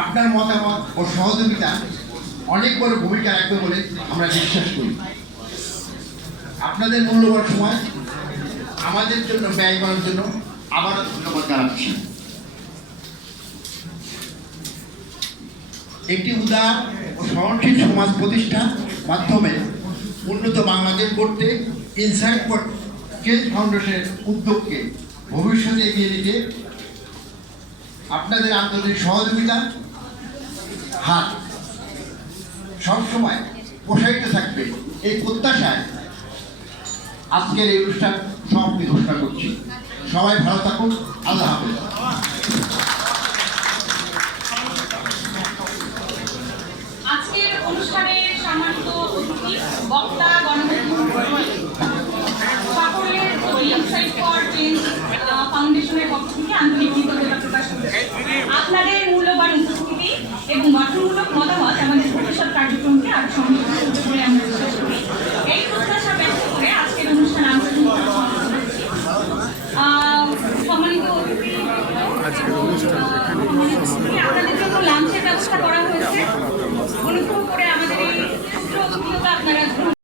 আপনার মতামত ও সহযোগিতা অনেক বড় ভূমিকা রাখবে বলে আমরা বিশ্বাস করি। আপনাদের মূল্যবান সময় আমাদের জন্য ব্যয় করার জন্য আবারও ধন্যবাদ জানাচ্ছি। একটি উদার ও সহনশীল সমাজ প্রতিষ্ঠার মাধ্যমে উন্নত বাংলাদেশ গড়তে ইনসাইট ফর চেঞ্জ ফাউন্ডেশনের উদ্যোগকে ভবিষ্যতে এগিয়ে নিতে আপনাদের আন্তরিক সহযোগিতা হাত সবসময় প্রসারিত থাকবে এই প্রত্যাশায় আজকের এই অনুষ্ঠান সমাপ্তি ঘোষণা করছি। সবাই ভালো থাকুন। আল্লাহ হাফেজ। আজকের অনুষ্ঠানে সম্মানিত অতিথি বক্তা সকলের প্রতি ইনসাইট ফর চেঞ্জ ফাউন্ডেশনের পক্ষ থেকে আন্তরিক কৃতজ্ঞতা প্রকাশ করছি। আপনাদের মূল্যবান উপস্থিতি এবং গঠনমূলক মতামত আমাদের ভবিষ্যৎ কার্যক্রমকে আরো সমৃদ্ধ করবে বলে আমরা বিশ্বাস করি। এই প্রত্যাশা ব্যক্ত করে আজকের অনুষ্ঠান আন্তরিক সম্মানিত অতিথি আপনাদের জন্য